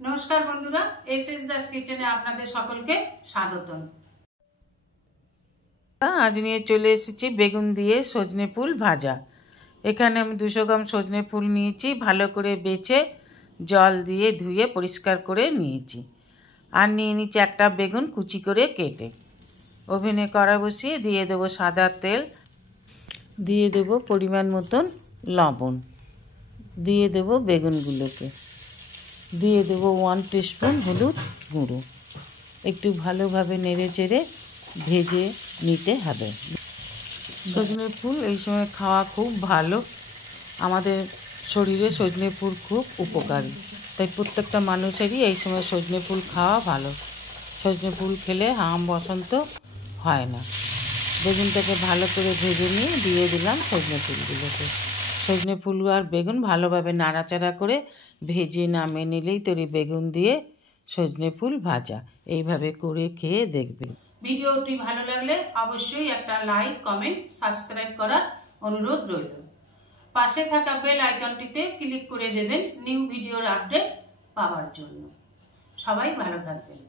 नमस्कार बंधुरा एसएस दास किचेने आपनादेर सकलके स्वागतम। आज निये चले एसेछि बेगुन दिए सजने फुल भाजा। एखाने आमि 200 ग्राम सजने फुल नियेछि, भालो करे बेचे जल दिए धुए परिष्कार करे नियेछि। आर निये नियेछि एकटा बेगुन कुचि करे केटे। ओभेने कड़ा बसिए दिए देबो सादा तेल, दिए देबो परिमाण मतन लवण, दिए देबो बेगुनगुलोके, दिए देबो 1 टीस्पून हलुद गुঁড়ো। एकटू भालोभाবে नेড়ে চেড়ে ভেজে নিতে হবে। সজনে ফুল এই সময় খাওয়া খুব ভালো, আমাদের শরীরে সজনে ফুল খুব উপকারী, তাই প্রত্যেকটা মানুষেরই এই সময় সজনে ফুল খাওয়া ভালো। সজনে ফুল খেলে হাম বসন্ত হয় না। বেগুনটাকে ভালো করে ভেজে নিয়ে দিয়ে দিলাম সজনে ফুলগুলোকে। সজনে ফুল আর বেগুন ভালোভাবে নাড়াচাড়া করে ভেজে নামিয়ে নিলেই তৈরি বেগুন দিয়ে সজনে ফুল ভাজা। এইভাবে করে খেয়ে দেখবেন। ভিডিওটি ভালো লাগলে অবশ্যই একটা লাইক, কমেন্ট, সাবস্ক্রাইব করার অনুরোধ রইল। পাশে থাকা বেল আইকনটিতে ক্লিক করে দেবেন নিউ ভিডিওর আপডেট পাওয়ার জন্য। সবাই ভালো থাকবেন।